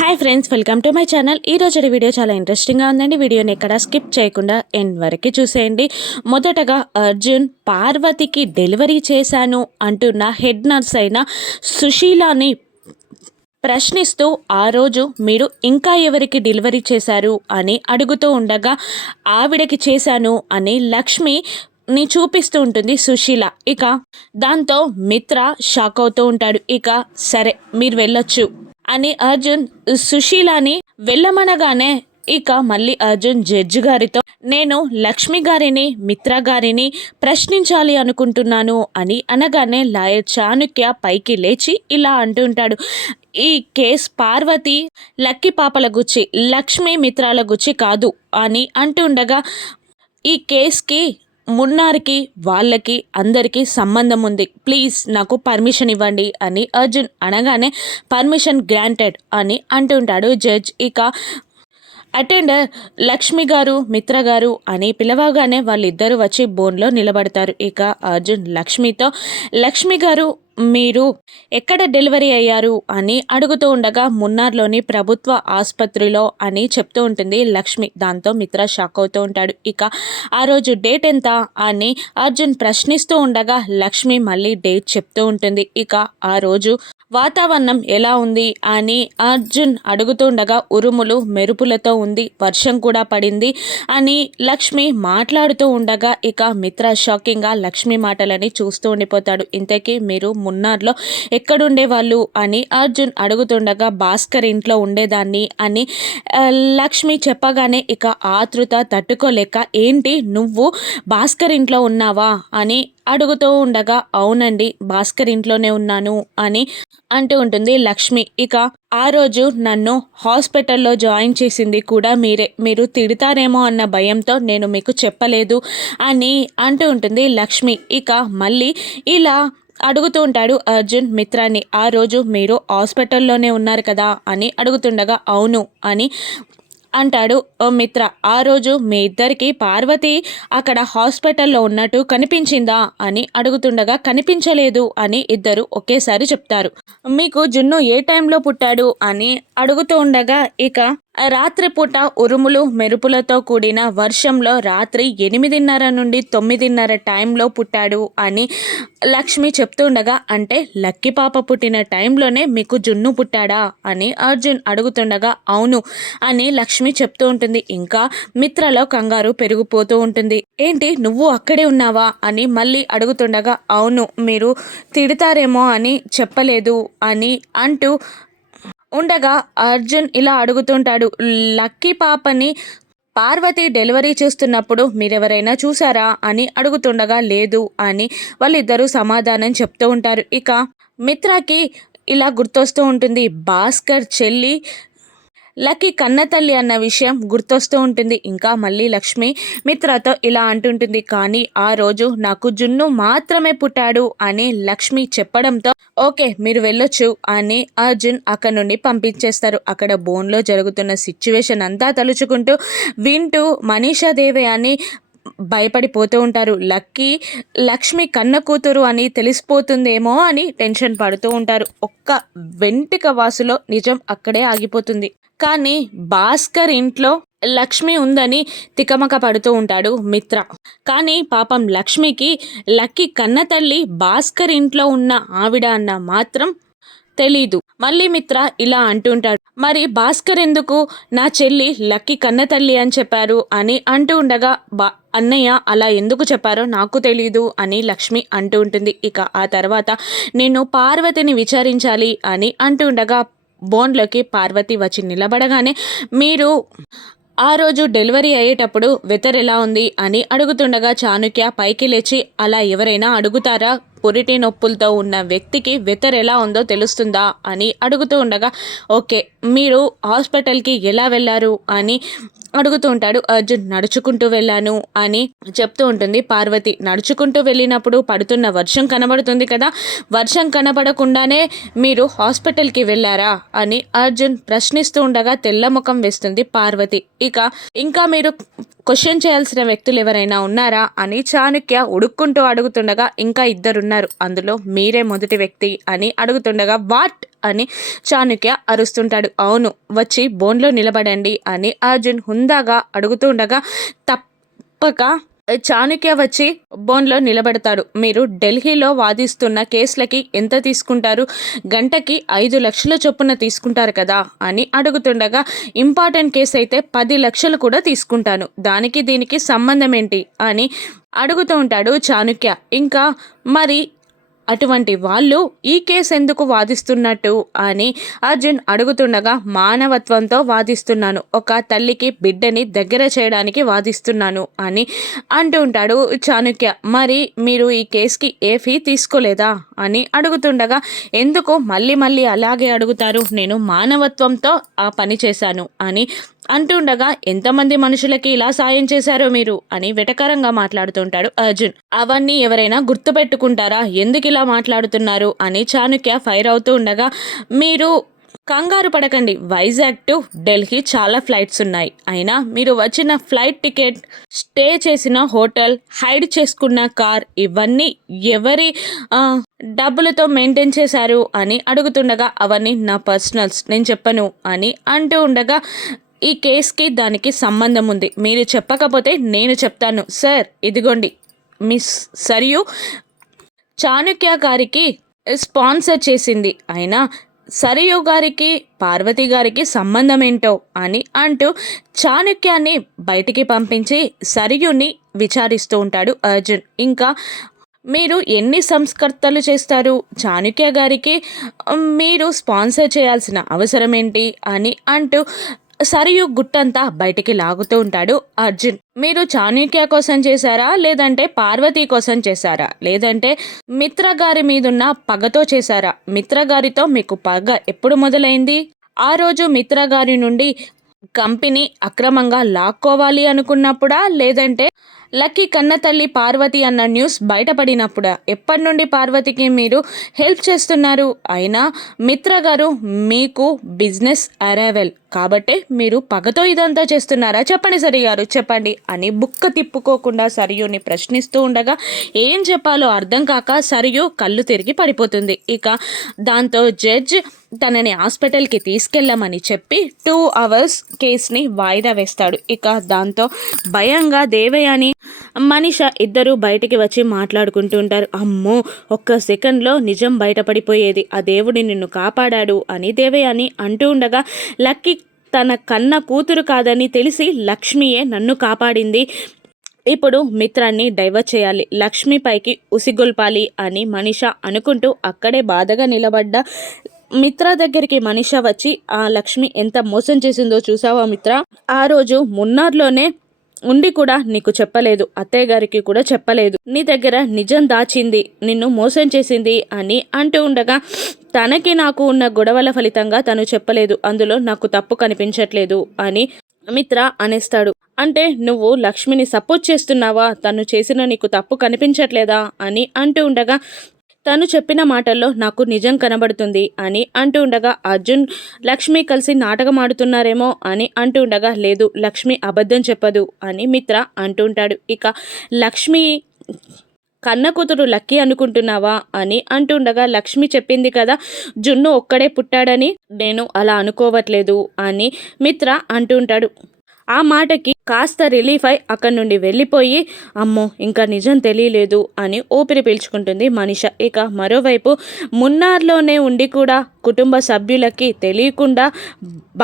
Hi friends welcome to my channel ఈ రోజు video చాలా ఇంట్రెస్టింగ్గా ఉందండి. వీడియోని ఎక్కడ స్కిప్ చేయకుండా ఎండ్ వరకు చూసేయండి. మొదటగా అర్జున్ పార్వతికి డెలివరీ చేశాను అంటున్న హెడ్ నర్స్ అయిన సుశీలాని ప్రశ్నిస్తూ ఆ రోజు మీరు ఇంకా ఎవరికి డెలివరీ చేశారు? అని అడుగుతూ ఉండగా ఆవిడకి చేశాను అని లక్ష్మి ని చూపిస్తూ ఉంటుంది సుశీల. ఇక దాంతో మిత్ర షాక్ అవుతూ ఉంటాడు. ఇక సరే మీరు వెళ్ళొచ్చు. అని అర్జున్ సుశీలాని వెళ్ళమనగానే ఇక మళ్ళీ అర్జున్ జడ్జి గారితో నేను లక్ష్మి గారిని మిత్ర గారిని ప్రశ్నించాలి అనుకుంటున్నాను అని అనగానే లాయర్ చాణుక్య పైకి లేచి ఇలా అంటుంటాడు ఈ కేస్ పార్వతి లక్కీ పాపల గుచ్చి లక్ష్మి మిత్రాల గుచ్చి కాదు అని అంటుండగా ఈ కేస్కి మున్నార్కి వాళ్ళకి అందరికీ సంబంధం ఉంది. ప్లీజ్ నాకు పర్మిషన్ ఇవ్వండి అని అర్జున్ అనగానే పర్మిషన్ గ్రాంటెడ్ అని అంటుంటాడు జడ్జ్. ఇక అటెండర్ లక్ష్మి గారు మిత్ర గారు అని పిలవగానే వాళ్ళిద్దరూ వచ్చి బోన్లో నిలబడతారు. ఇక అర్జున్ లక్ష్మితో లక్ష్మి గారు మీరు ఎక్కడ డెలివరీ అయ్యారు అని అడుగుతూ ఉండగా మున్నార్లోని ప్రభుత్వ ఆసుపత్రిలో అని చెప్తూ ఉంటుంది లక్ష్మి. దాంతో మిత్ర షాక్ అవుతూ ఉంటాడు. ఇక ఆ రోజు డేట్ ఎంత అని అర్జున్ ప్రశ్నిస్తూ ఉండగా లక్ష్మి మళ్ళీ డేట్ చెప్తూ ఉంటుంది. ఇక ఆ రోజు వాతావరణం ఎలా ఉంది అని అర్జున్ అడుగుతుండగా ఉరుములు మెరుపులతో ఉంది వర్షం కూడా పడింది అని లక్ష్మి మాట్లాడుతూ ఉండగా ఇక మిత్ర షాకింగ్గా లక్ష్మి మాటలని చూస్తూ ఉండిపోతాడు. ఇంతకీ మీరు మున్నార్లో ఎక్కడుండే వాళ్ళు అని అర్జున్ అడుగుతుండగా భాస్కర్ ఇంట్లో ఉండేదాన్ని అని లక్ష్మి చెప్పగానే ఇక ఆతృత తట్టుకోలేక ఏంటి నువ్వు భాస్కర్ ఇంట్లో ఉన్నావా? అని అడుగుతూ ఉండగా అవునండి భాస్కర్ ఇంట్లోనే ఉన్నాను అని అంటూ ఉంటుంది లక్ష్మి. ఇక ఆ రోజు నన్ను హాస్పిటల్లో జాయిన్ చేసింది కూడా మీరే. మీరు తిడతారేమో అన్న భయంతో నేను మీకు చెప్పలేదు అని అంటూ ఉంటుంది లక్ష్మి. ఇక మళ్ళీ ఇలా అడుగుతూ ఉంటాడు అర్జున్ మిత్రాన్ని. ఆ రోజు మీరు హాస్పిటల్లోనే ఉన్నారు కదా అని అడుగుతుండగా అవును అని అంటాడు. ఓ మిత్ర ఆ రోజు మీ ఇద్దరికి పార్వతి అక్కడ హాస్పిటల్లో ఉన్నట్టు కనిపించిందా అని అడుగుతుండగా కనిపించలేదు అని ఇద్దరు ఒకేసారి చెప్తారు. మీకు జున్ను ఏ టైంలో పుట్టాడు అని అడుగుతూ ఉండగా ఇక రాత్రిపూట ఉరుములు మెరుపులతో కూడిన వర్షంలో రాత్రి ఎనిమిదిన్నర నుండి తొమ్మిదిన్నర టైంలో పుట్టాడు అని లక్ష్మి చెప్తుండగా అంటే లక్కీ పాప పుట్టిన టైంలోనే మీకు జున్ను పుట్టాడా అని అర్జున్ అడుగుతుండగా అవును అని లక్ష్మి చెప్తూ ఉంటుంది. ఇంకా మిత్రలో కంగారు పెరిగిపోతూ ఉంటుంది. ఏంటి నువ్వు అక్కడే ఉన్నావా అని మళ్ళీ అడుగుతుండగా అవును మీరు తిడతారేమో అని చెప్పలేదు అని అంటూ ఉండగా అర్జున్ ఇలా అడుగుతుంటాడు లక్కీ పాపని పార్వతి డెలివరీ చేస్తున్నప్పుడు మీరెవరైనా చూసారా అని అడుగుతుండగా లేదు అని వాళ్ళిద్దరూ సమాధానం చెప్తూ ఉంటారు. ఇక మిత్రకి ఇలా గుర్తొస్తూ ఉంటుంది భాస్కర్ చెల్లి లక్కీ కన్నతల్లి అన్న విషయం గుర్తొస్తూ ఉంటుంది. ఇంకా మళ్ళీ లక్ష్మి మిత్రతో ఇలా అంటుంటుంది. కానీ ఆ రోజు నాకు జున్ను మాత్రమే పుట్టాడు అని లక్ష్మి చెప్పడంతో ఓకే మీరు వెళ్ళొచ్చు అని అర్జున్ అక్కడ నుండి పంపించేస్తారు. అక్కడ బోన్లో జరుగుతున్న సిచ్యువేషన్ అంతా తలుచుకుంటూ వింటూ మనీషా దేవి అని భయపడిపోతూ ఉంటారు. లక్కీ లక్ష్మి కన్న కూతురు అని తెలిసిపోతుందేమో అని టెన్షన్ పడుతూ ఉంటారు. ఒక్క వెంటిక వాసులో నిజం అక్కడే ఆగిపోతుంది. కానీ భాస్కర్ ఇంట్లో లక్ష్మి ఉందని తికమక పడుతూ ఉంటాడు మిత్ర. కానీ పాపం లక్ష్మికి లక్కీ కన్న తల్లి భాస్కర్ ఇంట్లో ఉన్న ఆవిడ అన్న మాత్రం తెలీదు. మళ్ళీ మిత్ర ఇలా అంటుంటాడు. మరి భాస్కర్ ఎందుకు నా చెల్లి లక్కీ కన్న తల్లి అని చెప్పారు అని అంటూ ఉండగా బా అన్నయ్య అలా ఎందుకు చెప్పారో నాకు తెలీదు అని లక్ష్మి అంటూ ఉంటుంది. ఇక ఆ తర్వాత నేను పార్వతిని విచారించాలి అని అంటూ ఉండగా బోన్లోకి పార్వతి వచ్చి నిలబడగానే మీరు ఆ రోజు డెలివరీ అయ్యేటప్పుడు వెతర్ ఎలా ఉంది? అని అడుగుతుండగా చాణుక్య పైకి లేచి అలా ఎవరైనా అడుగుతారా? పురిటి నొప్పులతో ఉన్న వ్యక్తికి వెతర్ ఎలా ఉందో తెలుస్తుందా అని అడుగుతూ ఉండగా ఓకే మీరు హాస్పిటల్కి ఎలా వెళ్ళారు? అని అడుగుతూ ఉంటాడు. అర్జున్ నడుచుకుంటూ వెళ్ళాను అని చెప్తూ ఉంటుంది పార్వతి. నడుచుకుంటూ వెళ్ళినప్పుడు పడుతున్న వర్షం కనబడుతుంది కదా వర్షం కనబడకుండానే మీరు హాస్పిటల్కి వెళ్ళారా? అని అర్జున్ ప్రశ్నిస్తూ ఉండగా తెల్ల ముఖం వేస్తుంది పార్వతి. ఇక ఇంకా మీరు క్వశ్చన్ చేయాల్సిన వ్యక్తులు ఎవరైనా ఉన్నారా అని చాణక్య ఉడుక్కుంటూ అడుగుతుండగా ఇంకా ఇద్దరున్నారు. అందులో మీరే మొదటి వ్యక్తి అని అడుగుతుండగా వాట్ అని చాణుక్య అరుస్తుంటాడు. అవును వచ్చి బోన్లో నిలబడండి అని అర్జున్ హుందాగా అడుగుతుండగా తప్పక చాణుక్య వచ్చి బోన్లో నిలబడతాడు. మీరు ఢిల్లీలో వాదిస్తున్న కేసులకి ఎంత తీసుకుంటారు? గంటకి ఐదు లక్షల చొప్పున తీసుకుంటారు కదా అని అడుగుతుండగా ఇంపార్టెంట్ కేసు అయితే పది లక్షలు కూడా తీసుకుంటాను. దానికి దీనికి సంబంధం ఏంటి? అని అడుగుతూ ఉంటాడు చాణుక్య. ఇంకా మరి అటువంటి వాళ్ళు ఈ కేసు ఎందుకు వాదిస్తున్నట్టు అని అర్జున్ అడుగుతుండగా మానవత్వంతో వాదిస్తున్నాను. ఒక తల్లికి బిడ్డని దగ్గర చేయడానికి వాదిస్తున్నాను అని అంటూ ఉంటాడు చాణుక్య. మరి మీరు ఈ కేసుకి ఏ ఫీ తీసుకోలేదా అని అడుగుతుండగా ఎందుకు? మళ్ళీ మళ్ళీ అలాగే అడుగుతారు. నేను మానవత్వంతో ఆ పని చేశాను అని అంటుండగా ఎంతమంది మనుషులకి ఇలా సాయం చేశారో మీరు? అని వెటకరంగా మాట్లాడుతుంటాడు అర్జున్. అవన్నీ ఎవరైనా గుర్తుపెట్టుకుంటారా? ఎందుకు ఇలా మాట్లాడుతున్నారు? అని చాణుక్య ఫైర్ అవుతూ ఉండగా మీరు కంగారు పడకండి. వైజాగ్ టు ఢిల్లీ చాలా ఫ్లైట్స్ ఉన్నాయి. అయినా మీరు వచ్చిన ఫ్లైట్ టికెట్ స్టే చేసిన హోటల్ హైడ్ చేసుకున్న కార్ ఇవన్నీ ఎవరి డబ్బులతో మెయింటైన్ చేశారు? అని అడుగుతుండగా అవన్నీ నా పర్సనల్స్. నేను చెప్పను. అని అంటూ ఉండగా ఈ కేస్కి దానికి సంబంధం ఉంది. మీరు చెప్పకపోతే నేను చెప్తాను. సార్ ఇదిగోండి. మిస్ సరియు చాణుక్య గారికి స్పాన్సర్ చేసింది. అయినా సరియు గారికి పార్వతి గారికి సంబంధం ఏంటో అని అంటూ చాణుక్యాన్ని బయటికి పంపించి సరియుని విచారిస్తూ ఉంటాడు అర్జున్. ఇంకా మీరు ఎన్ని సంస్కర్తలు చేస్తారు? చాణుక్య గారికి మీరు స్పాన్సర్ చేయాల్సిన అవసరం ఏంటి అని అంటూ సరియు గుట్టంతా బయటికి లాగుతూ ఉంటాడు. అర్జున్ మీరు చాణుక్య కోసం చేశారా? లేదంటే పార్వతి కోసం చేశారా? లేదంటే మిత్ర గారి మీదున్న పగతో చేశారా? మిత్ర గారితో మీకు పగ ఎప్పుడు మొదలైంది? ఆ రోజు మిత్ర గారి నుండి కంపెనీ అక్రమంగా లాక్కోవాలి అనుకున్నప్పుడా? లేదంటే లక్కీ కన్నతల్లి పార్వతి అన్న న్యూస్ బయటపడినప్పుడా ఎప్పటి నుండి పార్వతికి మీరు హెల్ప్ చేస్తున్నారు? అయినా మిత్ర గారు మీకు బిజినెస్ అరైవల్. కాబట్టి మీరు పగతో ఇదంతా చేస్తున్నారా? చెప్పండి సరి గారు చెప్పండి అని బుక్క తిప్పుకోకుండా సరియుని ప్రశ్నిస్తూ ఉండగా ఏం చెప్పాలో అర్థం కాక సరియు కళ్ళు తిరిగి పడిపోతుంది. ఇక దాంతో జడ్జ్ తనని హాస్పిటల్కి తీసుకెళ్ళమని చెప్పి టూ అవర్స్ కేస్ని వాయిదా వేస్తాడు. ఇక దాంతో భయంగా దేవయాని మనిష ఇద్దరు బయటికి వచ్చి మాట్లాడుకుంటూ ఉంటారు. అమ్మో ఒక్క సెకండ్లో నిజం బయటపడిపోయేది. ఆ దేవుడి నిన్ను కాపాడాడు అని దేవయాని అంటూ ఉండగా లక్కీ తన కన్న కూతురు కాదని తెలిసి లక్ష్మియే నన్ను కాపాడింది. ఇప్పుడు మిత్రాన్ని డైవర్ట్ చేయాలి. లక్ష్మి పైకి ఉసిగొల్పాలి అని మనిష అనుకుంటూ అక్కడే బాధగా నిలబడ్డ మిత్ర దగ్గరికి మనిష వచ్చి ఆ లక్ష్మి ఎంత మోసం చేసిందో చూసావా మిత్ర? ఆ రోజు మున్నార్లోనే ఉండి కూడా నీకు చెప్పలేదు అత్తయ్య గారికి కూడా చెప్పలేదు. నీ దగ్గర నిజం దాచింది నిన్ను మోసం చేసింది అని అంటూ ఉండగా తనకి నాకు ఉన్న గొడవల ఫలితంగా తను చెప్పలేదు అందులో నాకు తప్పు కనిపించట్లేదు అని మిత్ర అనేస్తాడు. అంటే నువ్వు లక్ష్మిని సపోర్ట్ చేస్తున్నావా? తను చేసిన నీకు తప్పు కనిపించట్లేదా? అని అంటూ ఉండగా తను చెప్పిన మాటల్లో నాకు నిజం కనబడుతుంది అని అంటూ ఉండగా అర్జున్ లక్ష్మి కలిసి నాటకం ఆడుతున్నారేమో అని అంటూ ఉండగా లేదు లక్ష్మి అబద్ధం చెప్పదు అని మిత్ర అంటూ ఉంటాడు. ఇక లక్ష్మి కన్న కూతురు లక్కీ అనుకుంటున్నావా అని అంటుండగా లక్ష్మి చెప్పింది కదా జున్ను ఒక్కడే పుట్టాడని నేను అలా అనుకోవట్లేదు అని మిత్ర అంటుంటాడు ఆ మాటకి కాస్త రిలీఫ్ అయి అక్కడి నుండి వెళ్ళిపోయి అమ్మో ఇంకా నిజం తెలియలేదు అని ఊపిరి పీల్చుకుంటుంది మనిష. ఇక మరోవైపు మున్నార్లోనే ఉండి కూడా కుటుంబ సభ్యులకి తెలియకుండా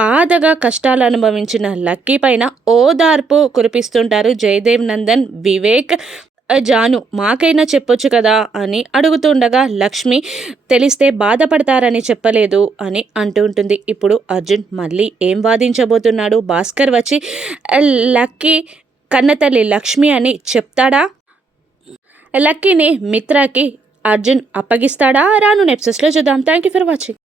బాధగా కష్టాలు అనుభవించిన లక్కీ పైన ఓదార్పు కురిపిస్తుంటారు జయదేవ్ నందన్ వివేక్. జాను మాకైనా చెప్పొచ్చు కదా అని అడుగుతుండగా లక్ష్మి తెలిస్తే బాధపడతారని చెప్పలేదు అని అంటూ ఉంటుంది. ఇప్పుడు అర్జున్ మళ్ళీ ఏం వాదించబోతున్నాడు? భాస్కర్ వచ్చి లక్కీ కన్నతల్లి లక్ష్మి అని చెప్తాడా? లక్కీని మిత్రాకి అర్జున్ అప్పగిస్తాడా? రాను నెప్సెస్లో చూద్దాం. Thank you for watching.